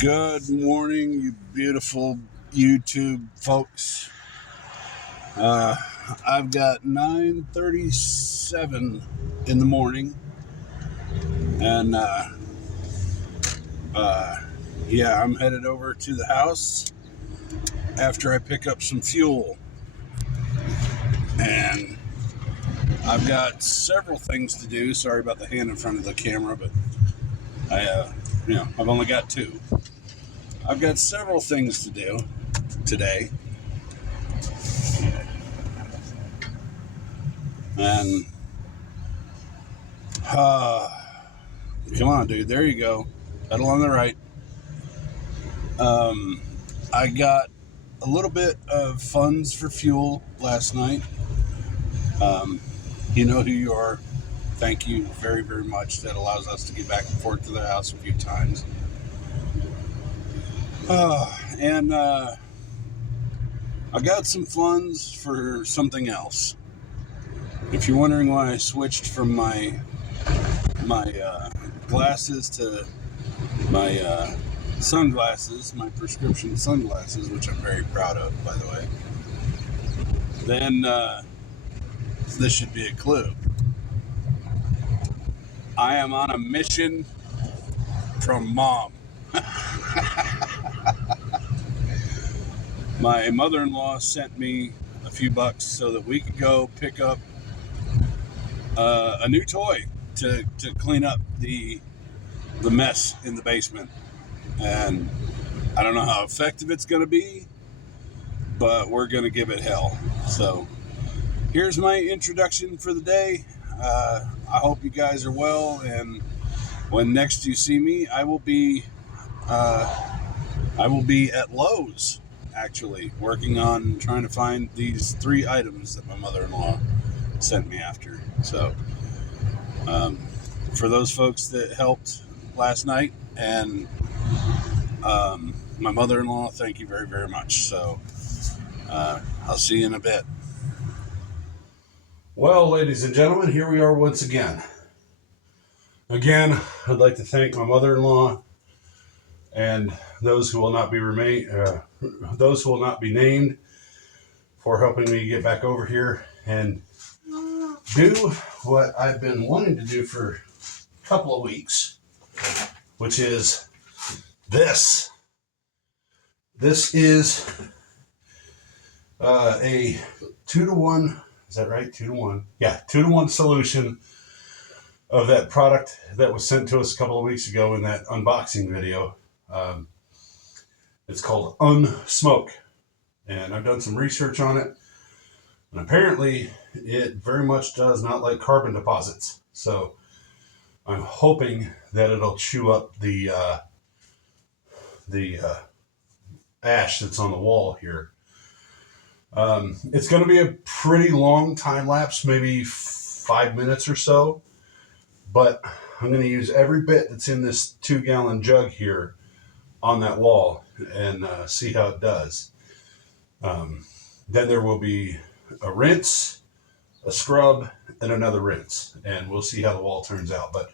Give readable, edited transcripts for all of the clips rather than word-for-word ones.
Good morning, you beautiful YouTube folks. I've got 9:37 in the morning, and yeah, I'm headed over to the house after I pick up some fuel, and I've got several things to do. Sorry about the hand in front of the camera, but I've only got two. I've got several things to do today, and come on, dude. There you go. Pedal on the right. I got a little bit of funds for fuel last night. You know who you are. Thank you very, very much. That allows us to get back and forth to the house a few times. And I got some funds for something else. If you're wondering why I switched from my glasses to my sunglasses, my prescription sunglasses, which I'm very proud of, by the way, then this should be a clue. I am on a mission from Mom. My mother-in-law sent me a few bucks so that we could go pick up a new toy to clean up the mess in the basement. And I don't know how effective it's going to be, but we're going to give it hell. So here's my introduction for the day. I hope you guys are well, and when next you see me, I will be at Lowe's, actually, working on trying to find these 3 items that my mother-in-law sent me after. So for those folks that helped last night and my mother-in-law, thank you very, very much. So I'll see you in a bit. Well, ladies and gentlemen, here we are once again. Again, I'd like to thank my mother-in-law and those who will not be named for helping me get back over here and do what I've been wanting to do for a couple of weeks, which is this. This is a 2-to-1. Is that right? 2-to-1. Yeah, 2-to-1 solution of that product that was sent to us a couple of weeks ago in that unboxing video. It's called Unsmoke, and I've done some research on it, and apparently it very much does not like carbon deposits. So I'm hoping that it'll chew up the ash that's on the wall here. It's going to be a pretty long time lapse, maybe 5 minutes or so, but I'm going to use every bit that's in this 2-gallon jug here on that wall and see how it does. Then there will be a rinse, a scrub, and another rinse, and we'll see how the wall turns out. But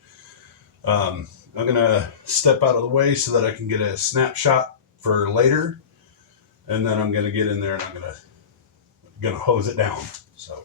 I'm going to step out of the way so that I can get a snapshot for later, and then I'm going to get in there and I'm going to hose it down. So.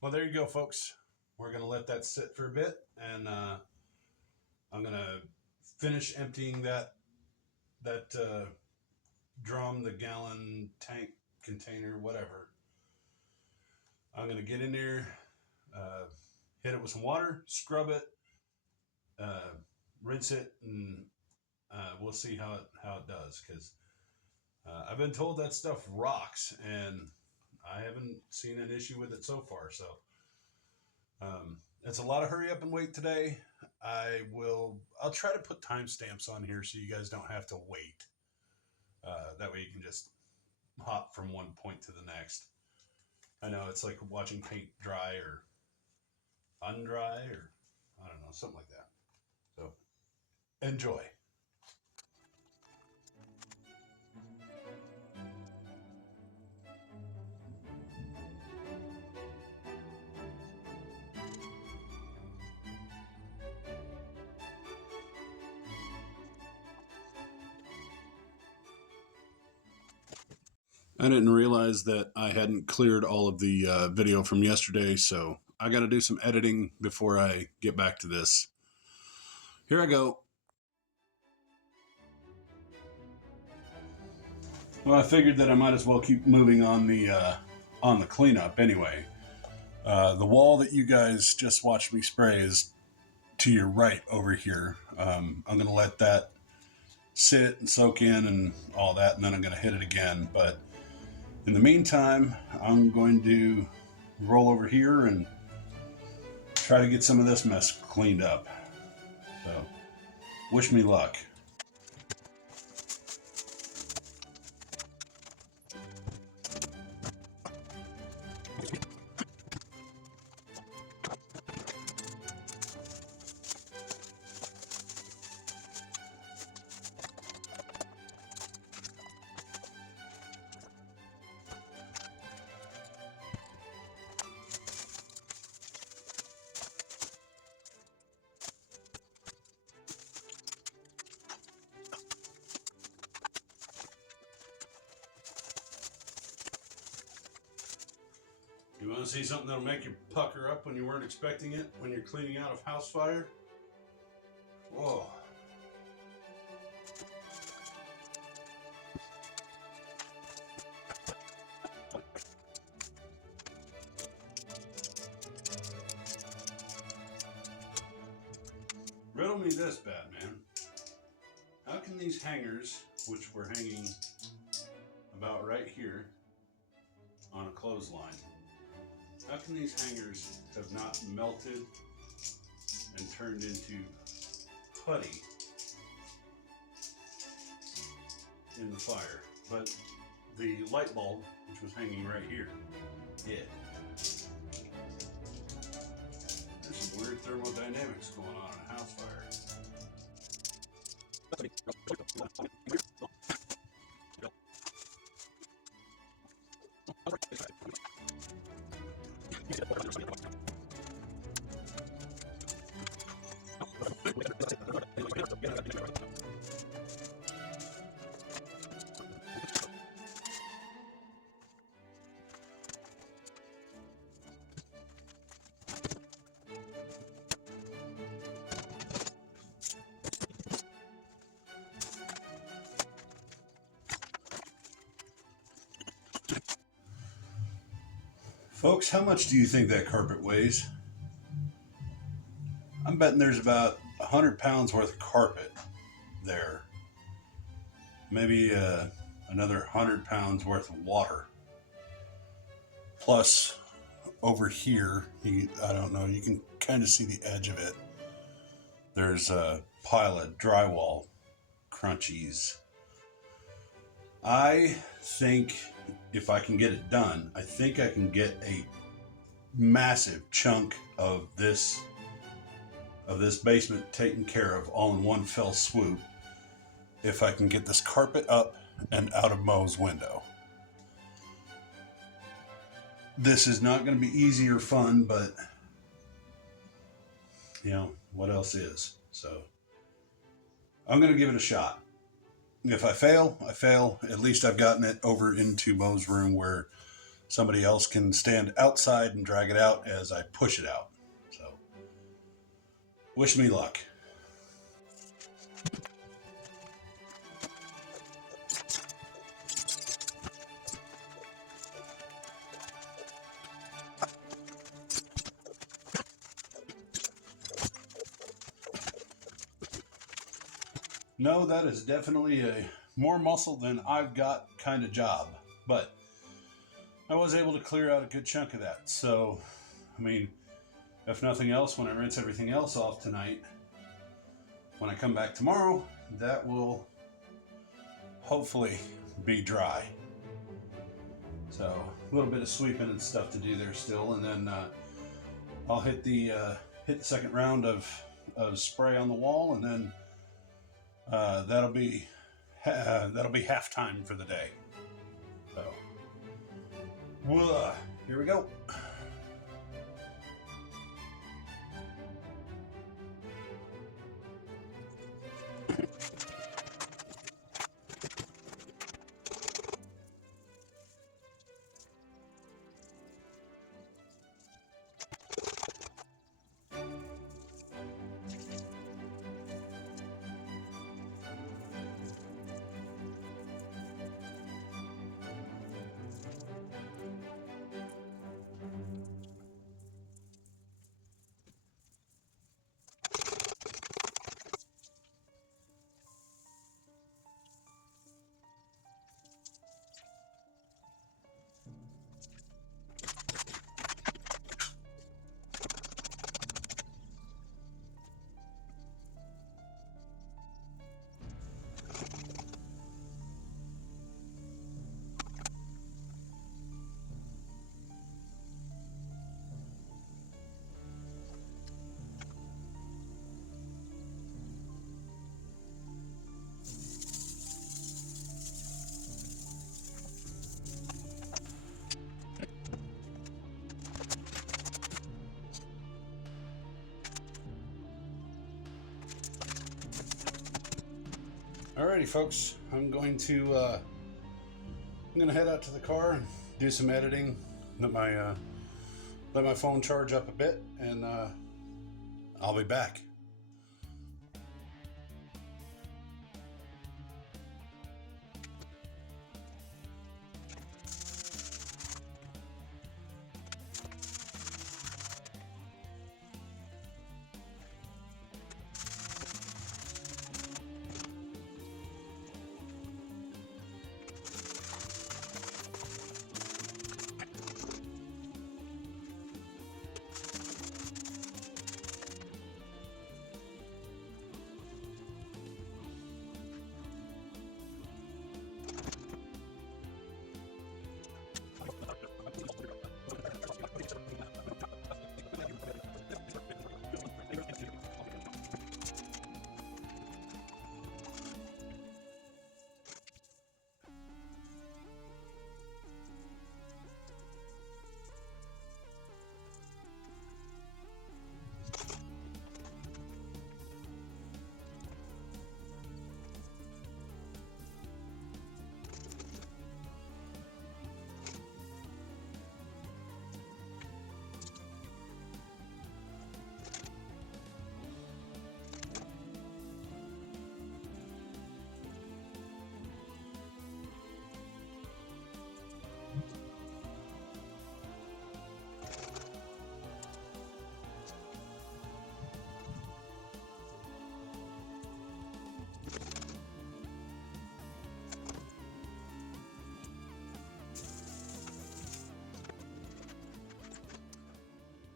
Well, there you go, folks. We're going to let that sit for a bit, and I'm going to finish emptying that drum, the gallon tank container, whatever, I'm gonna get in there, uh, hit it with some water, scrub it, uh, rinse it, and we'll see how it does. Because I've been told that stuff rocks, and I haven't seen an issue with it so far. So it's a lot of hurry up and wait today. I'll try to put timestamps on here so you guys don't have to wait. That way you can just hop from one point to the next. I know it's like watching paint dry or undry, or I don't know, something like that. So enjoy. I didn't realize that I hadn't cleared all of the video from yesterday, so I got to do some editing before I get back to this. Here I go. Well, I figured that I might as well keep moving on the cleanup anyway. The wall that you guys just watched me spray is to your right over here. I'm going to let that sit and soak in and all that, and then I'm going to hit it again. But in the meantime, I'm going to roll over here and try to get some of this mess cleaned up. So, wish me luck. You want to see something that'll make you pucker up when you weren't expecting it when you're cleaning out a house fire? Whoa. Riddle me this, Batman. How can these hangers, which were hanging about right here on a clothesline, how can these hangers have not melted and turned into putty in the fire? But the light bulb, which was hanging right here, did. There's some weird thermodynamics going on in a house fire. Folks, how much do you think that carpet weighs? I'm betting there's about 100 pounds worth of carpet there. Maybe another 100 pounds worth of water. Plus, over here, I don't know, you can kind of see the edge of it. There's a pile of drywall crunchies. I think if I can get it done, I think I can get a massive chunk of this basement taken care of all in one fell swoop if I can get this carpet up and out of Mo's window. This is not going to be easy or fun, but what else is? So I'm going to give it a shot. If I fail, I fail. At least I've gotten it over into Mo's room where somebody else can stand outside and drag it out as I push it out. So wish me luck. No, that is definitely a more muscle than I've got kind of job. But I was able to clear out a good chunk of that. So, I mean, if nothing else, when I rinse everything else off tonight, when I come back tomorrow, that will hopefully be dry. So a little bit of sweeping and stuff to do there still, and then I'll hit the second round of spray on the wall, and then that'll be halftime for the day. So, here we go. Alrighty, folks. I'm gonna head out to the car and do some editing. Let my phone charge up a bit, and I'll be back.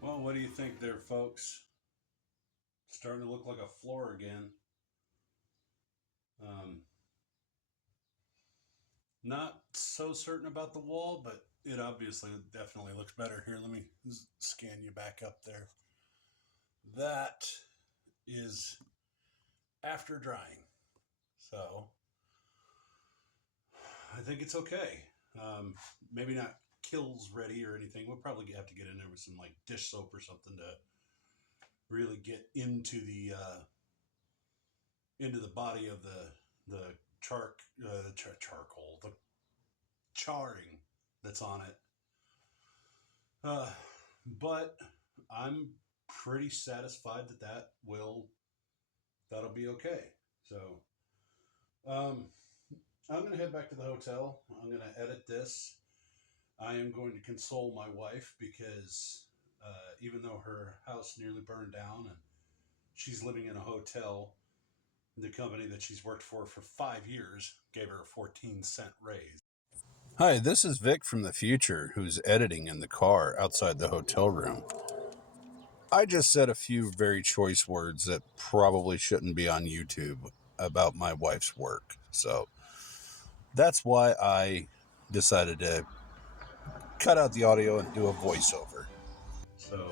Well, what do you think there, folks? Starting to look like a floor again. Um, Not so certain about the wall, but it obviously definitely looks better. Here, let me scan you back up there. That is after drying. So I think it's okay. Maybe not kills ready or anything. We'll probably have to get in there with some like dish soap or something to really get into the body of the charcoal, the charring that's on it. Uh, but I'm pretty satisfied that'll be okay. So um, I'm going to head back to the hotel. I'm going to edit this. I am going to console my wife because even though her house nearly burned down and she's living in a hotel, the company that she's worked for 5 years gave her a 14-cent raise. Hi, this is Vic from the future who's editing in the car outside the hotel room. I just said a few very choice words that probably shouldn't be on YouTube about my wife's work. So that's why I decided to cut out the audio and do a voiceover. So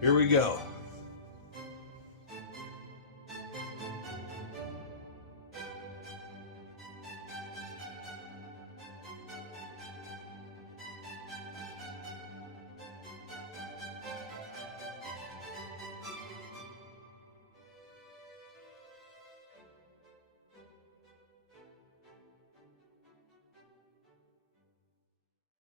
here we go.